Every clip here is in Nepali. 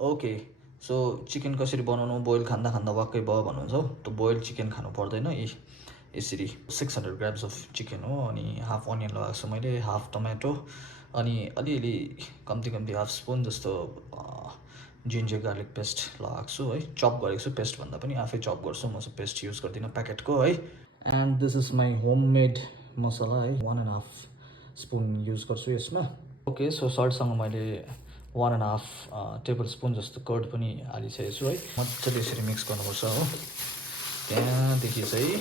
ओके सो चिकन कसरी बनाउनु बोइल खाँदा खाँदा वाक्कै भयो भन्नुहुन्छ हौ त्यो बोइल चिकन खानु पर्दैन यसरी 600 ग्राम्स अफ चिकन हो अनि हाफ अनियन लगाएको छु मैले हाफ टमाटो अनि अलिअलि कम्ती कम्ती हाफ स्पुन जस्तो जिन्जर गार्लिक पेस्ट लगाएको छु है चप गरेको छु पेस्ट भन्दा पनि आफै चप गर्छु म चाहिँ पेस्ट युज गर्दिनँ प्याकेटको है and this is my homemade masala है 1.5 स्पुन युज गर्छु यसमा ओके सो सल्टसँग मैले 1.5 टेबल स्पुन जस्तो कर्ड पनि हालिसकेको छु है मजाले यसरी मिक्स गर्नुपर्छ हो त्यहाँदेखि चाहिँ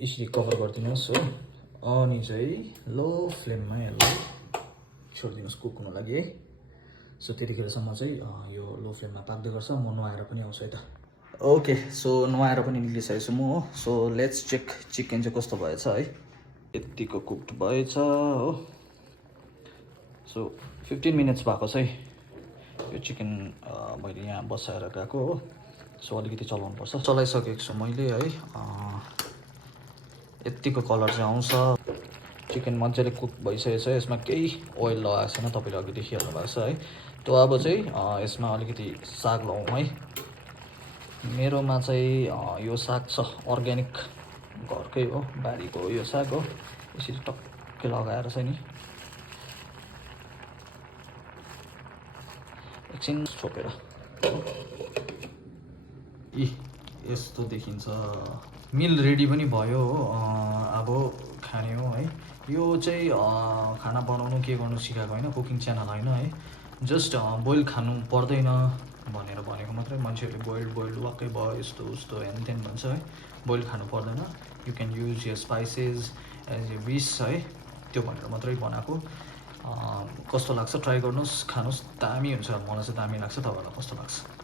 यसरी कभर गरिदिनुहोस् हो अनि चाहिँ लो फ्लेममा यसलाई छोडिदिनुहोस् कुक हुन लागि है सो त्यतिखेरसम्म चाहिँ यो लो फ्लेममा पाक्दै गर्छ म नुहाएर पनि आउँछु है त ओके सो नुहाएर पनि निक्लिसकेको छु म हो सो लेट्स चेक चिकन चाहिँ कस्तो भएछ है यतिको कुक्ड भएछ हो सो 15 मिनट्स भएको चाहिँ यो चिकन मैले यहाँ बसाएर गएको हो सो अलिकति चलाउनुपर्छ चलाइसकेको छु मैले है यतिको कलर चाहिँ आउँछ चिकन मजाले कुक भइसकेको छ यसमा केही ओइल लगाएको छैन तपाईँले अघि देखिहाल्नु भएको छ है त्यो अब चाहिँ यसमा अलिकति साग लगाउँ है मेरोमा चाहिँ यो साग छ अर्ग्यानिक घरकै हो बारीको हो यो साग हो यसरी टक्कै लगाएर चाहिँ नि एकछिन छोपेर यस्तो देखिन्छ मिल रेडी पनि भयो हो अब खाने हो है यो चाहिँ खाना बनाउनु के गर्नु सिकाएको होइन कुकिङ च्यानल होइन है जस्ट बोइल खानु पर्दैन भनेर भनेको मात्रै मान्छेहरूले बोइल्ड वाक्कै भयो यस्तो उस्तो हेन तेन भन्छ है बोइल खानु पर्दैन you can use your spices as a wish है त्यो भनेर मात्रै बनाएको कस्तो लाग्छ ट्राई गर्नुहोस् खानुहोस् दामी हुन्छ मलाई चाहिँ दामी लाग्छ तपाईँहरूलाई कस्तो लाग्छ